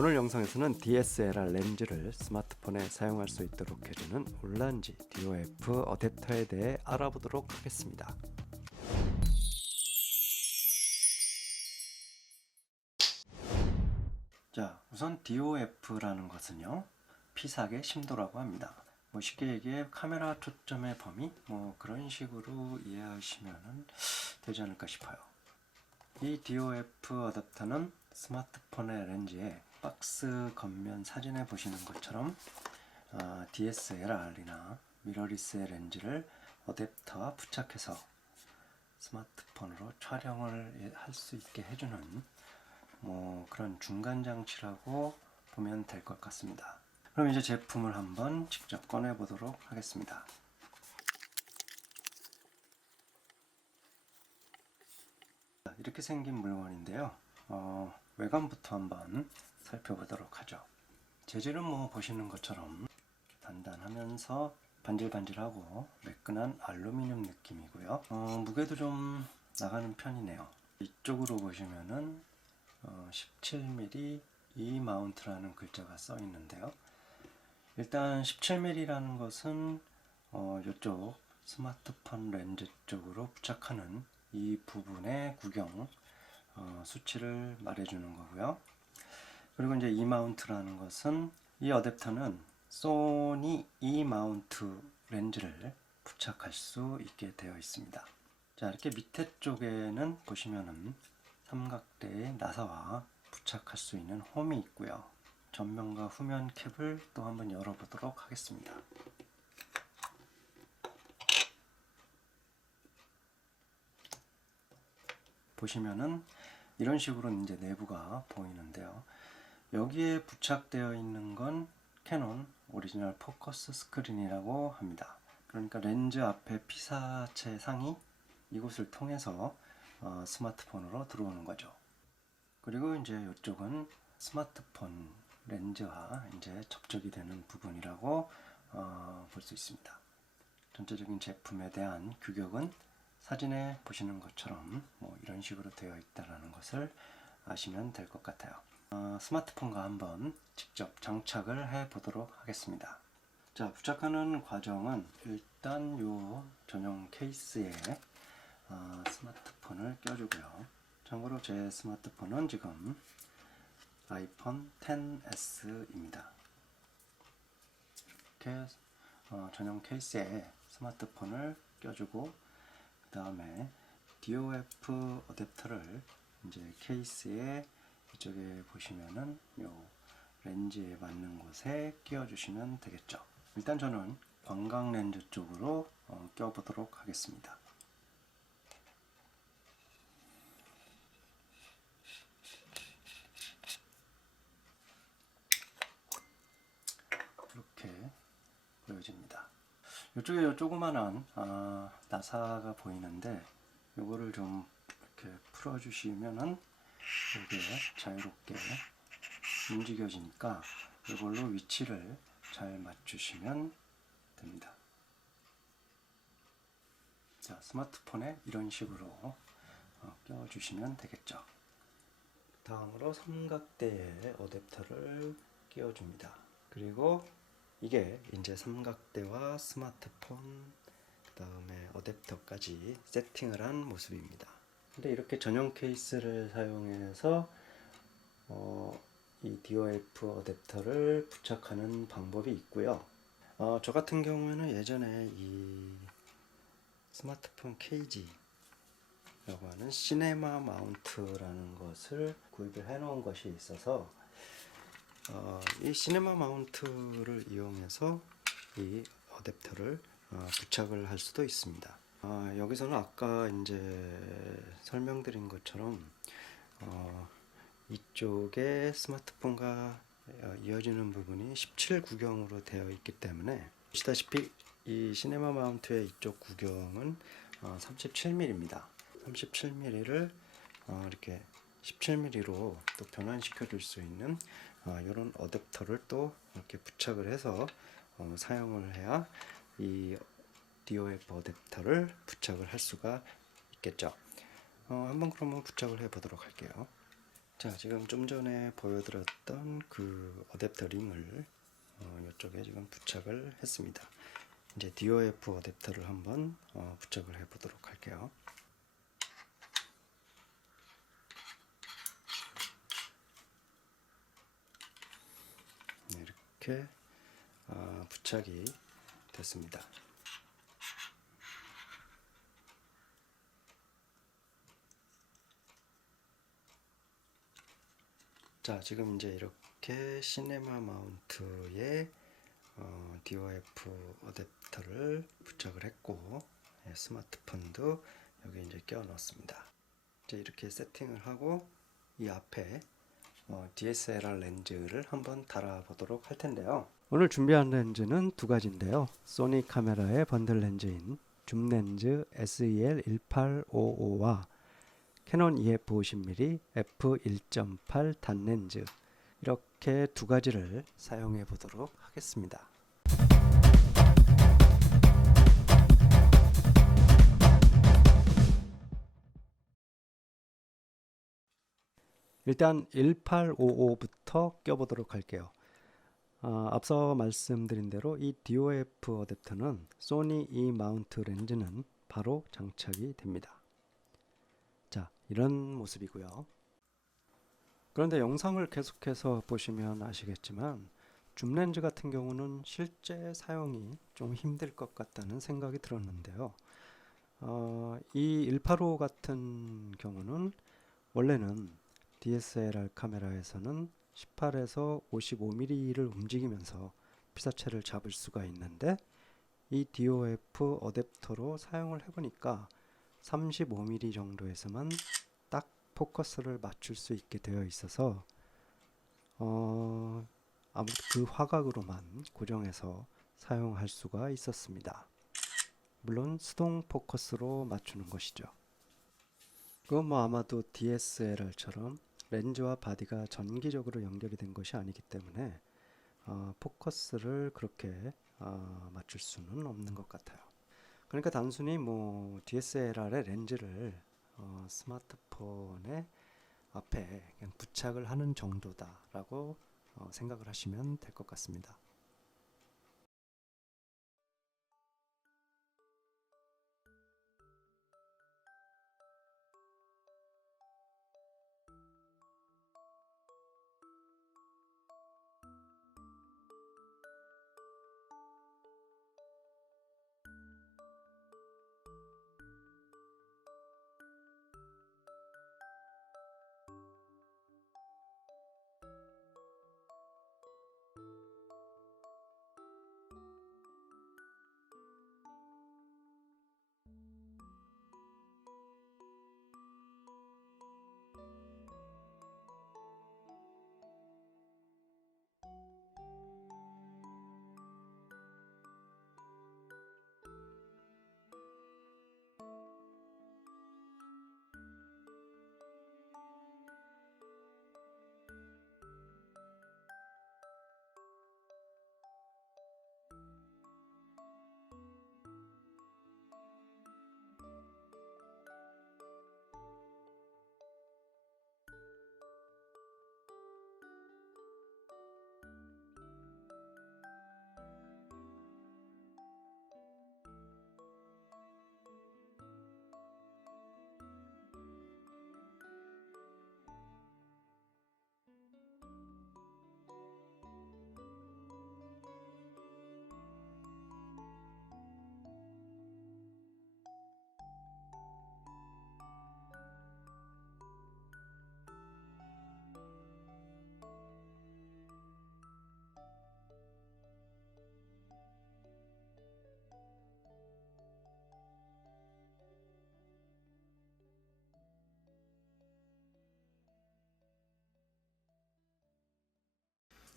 오늘 영상에서는 DSLR 렌즈를 스마트폰에 사용할 수 있도록 해주는 올란지 DOF 어댑터에 대해 알아보도록 하겠습니다. 자, 우선 DOF라는 것은요, 피사계 심도라고 합니다. 뭐 쉽게 얘기해 카메라 초점의 범위 뭐 그런 식으로 이해하시면 되지 않을까 싶어요. 이 DOF 어댑터는 스마트폰의 렌즈에 박스 겉면 사진에 보시는 것처럼 어, DSLR이나 미러리스의 렌즈를 어댑터와 부착해서 스마트폰으로 촬영을 할 수 있게 해주는 뭐 그런 중간 장치라고 보면 될 것 같습니다. 그럼 이제 제품을 한번 직접 꺼내 보도록 하겠습니다. 이렇게 생긴 물건인데요. 어, 외관부터 한번 살펴보도록 하죠. 재질은 뭐 보시는 것처럼 단단하면서 반질반질하고 매끈한 알루미늄 느낌이고요. 어, 무게도 좀 나가는 편이네요. 이쪽으로 보시면은 어, 17mm E 마운트라는 글자가 써 있는데요. 일단 17mm라는 것은 어, 이쪽 스마트폰 렌즈 쪽으로 부착하는 이 부분의 구경 어, 수치를 말해주는 거고요. 그리고 이제 E 마운트라는 것은 이 어댑터는 소니 E 마운트 렌즈를 부착할 수 있게 되어 있습니다. 자 이렇게 밑에 쪽에는 보시면은 삼각대의 나사와 부착할 수 있는 홈이 있고요. 전면과 후면 캡을 또 한번 열어보도록 하겠습니다. 보시면은 이런 식으로 이제 내부가 보이는데요. 여기에 부착되어 있는 건 캐논 오리지널 포커스 스크린이라고 합니다. 그러니까 렌즈 앞에 피사체 상이 이곳을 통해서 어, 스마트폰으로 들어오는 거죠. 그리고 이제 이쪽은 스마트폰 렌즈와 이제 접촉이 되는 부분이라고 어, 볼 수 있습니다. 전체적인 제품에 대한 규격은 사진에 보시는 것처럼 뭐 이런 식으로 되어 있다라는 것을 아시면 될 것 같아요. 어, 스마트폰과 한번 직접 장착을 해 보도록 하겠습니다. 자, 부착하는 과정은 일단 요 전용 케이스에 어, 스마트폰을 껴주고요. 참고로 제 스마트폰은 지금 아이폰 10s입니다. 이렇게 어, 전용 케이스에 스마트폰을 껴주고 그 다음에 DOF 어댑터를 이제 케이스에 이쪽에 보시면은 요 렌즈에 맞는 곳에 끼워 주시면 되겠죠. 일단 저는 광각 렌즈 쪽으로 어, 껴보도록 하겠습니다. 이렇게 보여집니다. 이쪽에 요 조그만한 아, 나사가 보이는데 요거를 좀 이렇게 풀어주시면은 이게 자유롭게 움직여지니까 이걸로 위치를 잘 맞추시면 됩니다. 자, 스마트폰에 이런 식으로 어, 껴주시면 되겠죠. 다음으로 삼각대에 어댑터를 끼워줍니다. 그리고 이게 이제 삼각대와 스마트폰 그 다음에 어댑터까지 세팅을 한 모습입니다. 근데 이렇게 전용 케이스를 사용해서 어, 이 DOF 어댑터를 부착하는 방법이 있고요. 어, 저 같은 경우에는 예전에 이 스마트폰 케이지 라고 하는 시네마 마운트라는 것을 구입을 해 놓은 것이 있어서 어, 이 시네마 마운트를 이용해서 이 어댑터를 어, 부착을 할 수도 있습니다. 어, 여기서는 아까 이제 설명드린 것처럼 어, 이쪽에 스마트폰과 어, 이어지는 부분이 17 구경으로 되어 있기 때문에 보시다시피 이 시네마 마운트의 이쪽 구경은 어, 37mm입니다. 37mm를 어, 이렇게 17mm로 또 변환시켜 줄 수 있는 어, 이런 어댑터를 또 이렇게 부착을 해서 어, 사용을 해야 이 DOF 어댑터를 부착을 할 수가 있겠죠. 어, 한번 그러면 부착을 해 보도록 할게요. 자, 지금 좀 전에 보여드렸던 그 어댑터 링을 어, 이쪽에 지금 부착을 했습니다. 이제 DOF 어댑터를 한번 어, 부착을 해 보도록 할게요. 네, 이렇게 어, 부착이 됐습니다. 자, 지금 이제 이렇게 시네마 마운트에 어, DOF 어댑터를 부착을 했고 예, 스마트폰도 여기 이제 끼워 넣었습니다. 이제 이렇게 세팅을 하고 이 앞에 어, DSLR 렌즈를 한번 달아보도록 할 텐데요. 오늘 준비한 렌즈는 두 가지인데요. 소니 카메라의 번들 렌즈인 줌 렌즈 SEL 1855와 캐논 EF 50mm f1.8 단렌즈 이렇게 두 가지를 사용해 보도록 하겠습니다. 일단 1855부터 껴보도록 할게요. 아, 앞서 말씀드린 대로 이 DOF 어댑터는 소니 E 마운트 렌즈는 바로 장착이 됩니다. 자, 이런 모습이고요. 그런데 영상을 계속해서 보시면 아시겠지만 줌 렌즈 같은 경우는 실제 사용이 좀 힘들 것 같다는 생각이 들었는데요. 어, 이185 같은 경우는 원래는 DSLR 카메라에서는 18에서 55mm를 움직이면서 피사체를 잡을 수가 있는데 이 DOF 어댑터로 사용을 해보니까 35mm 정도에서만 딱 포커스를 맞출 수 있게 되어 있어서 어, 아무튼 그 화각으로만 고정해서 사용할 수가 있었습니다. 물론 수동 포커스로 맞추는 것이죠. 그건 뭐 아마도 DSLR처럼 렌즈와 바디가 전기적으로 연결이 된 것이 아니기 때문에 어, 포커스를 그렇게 어, 맞출 수는 없는 것 같아요. 그러니까 단순히 뭐 DSLR의 렌즈를 어, 스마트폰의 앞에 그냥 부착을 하는 정도다라고 어, 생각을 하시면 될 것 같습니다.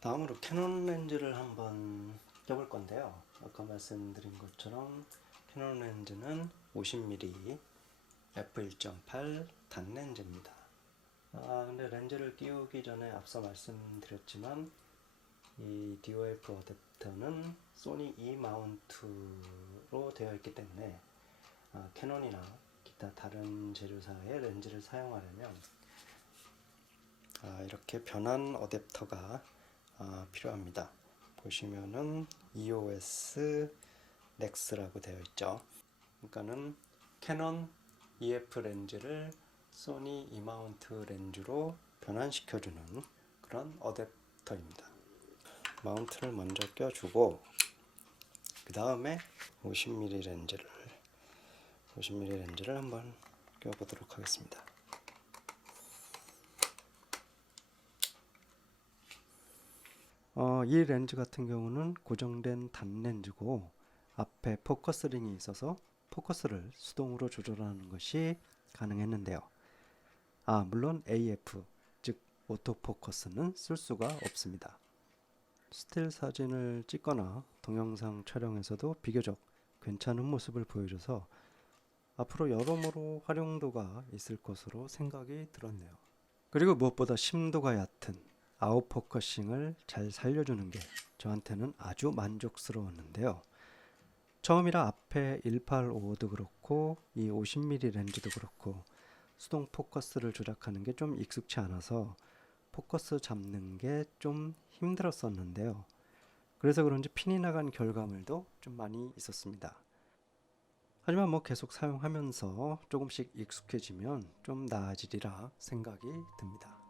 다음으로 캐논 렌즈를 한번 껴볼 건데요. 아까 말씀드린 것처럼 캐논 렌즈는 50mm f1.8 단렌즈입니다. 아, 근데 렌즈를 끼우기 전에 앞서 말씀드렸지만 이 DOF 어댑터는 소니 E 마운트로 되어 있기 때문에 아, 캐논이나 기타 다른 제조사의 렌즈를 사용하려면 아, 이렇게 변환 어댑터가 아, 필요합니다. 보시면은 EOS 넥스라고 되어 있죠. 그러니까는 캐논 EF 렌즈를 소니 이마운트 렌즈로 변환시켜주는 그런 어댑터입니다. 마운트를 먼저 껴주고 그 다음에 50mm 렌즈를 50mm 렌즈를 한번 껴보도록 하겠습니다. 어, 이 렌즈 같은 경우는 고정된 단 렌즈고 앞에 포커스 링이 있어서 포커스를 수동으로 조절하는 것이 가능했는데요. 아, 물론 AF, 즉 오토포커스는 쓸 수가 없습니다. 스틸 사진을 찍거나 동영상 촬영에서도 비교적 괜찮은 모습을 보여줘서 앞으로 여러모로 활용도가 있을 것으로 생각이 들었네요. 그리고 무엇보다 심도가 얕은 아웃포커싱을 잘 살려주는 게 저한테는 아주 만족스러웠는데요. 처음이라 앞에 185도 그렇고 이 50mm 렌즈도 그렇고 수동 포커스를 조작하는 게 좀 익숙치 않아서 포커스 잡는 게 좀 힘들었었는데요. 그래서 그런지 핀이 나간 결과물도 좀 많이 있었습니다. 하지만 뭐 계속 사용하면서 조금씩 익숙해지면 좀 나아지리라 생각이 듭니다.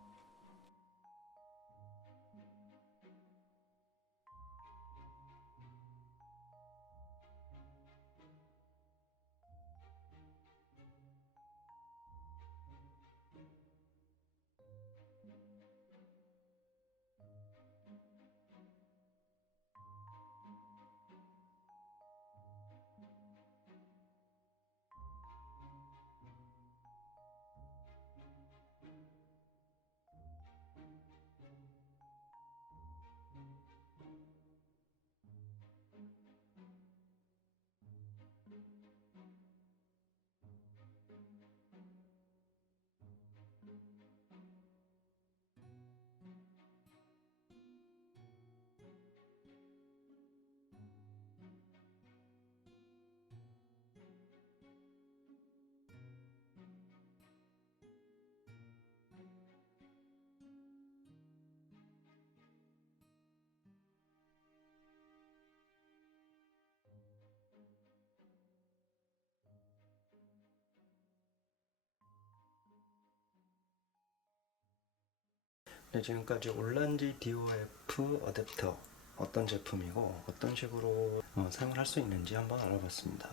네, 지금까지 올란지 DOF 어댑터 어떤 제품이고 어떤 식으로 어, 사용을 할 수 있는지 한번 알아봤습니다.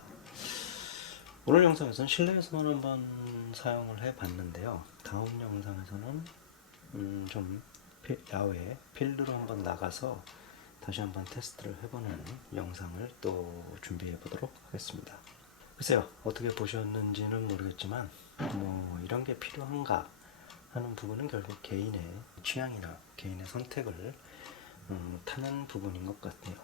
오늘 영상에서는 실내에서만 한번 사용을 해봤는데요. 다음 영상에서는 음, 좀 피- 야외 필드로 한번 나가서 다시 한번 테스트를 해보는 영상을 또 준비해 보도록 하겠습니다. 글쎄요, 어떻게 보셨는지는 모르겠지만, 뭐, 이런 게 필요한가 하는 부분은 결국 개인의 취향이나 개인의 선택을 음, 타는 부분인 것 같아요.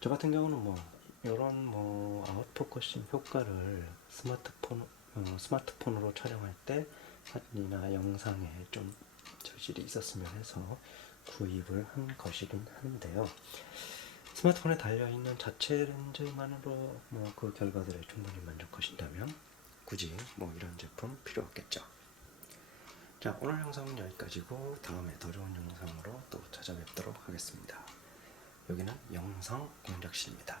저 같은 경우는 뭐, 이런 뭐, 아웃포커싱 효과를 스마트폰, 어, 스마트폰으로 촬영할 때 사진이나 영상에 좀 저질이 있었으면 해서 구입을 한 것이긴 한데요. 스마트폰에 달려있는 자체 렌즈만으로 뭐 그 결과들에 충분히 만족하신다면 굳이 뭐 이런 제품 필요 없겠죠. 자 오늘 영상은 여기까지고 다음에 더 좋은 영상으로 또 찾아뵙도록 하겠습니다. 여기는 영상 공작실입니다.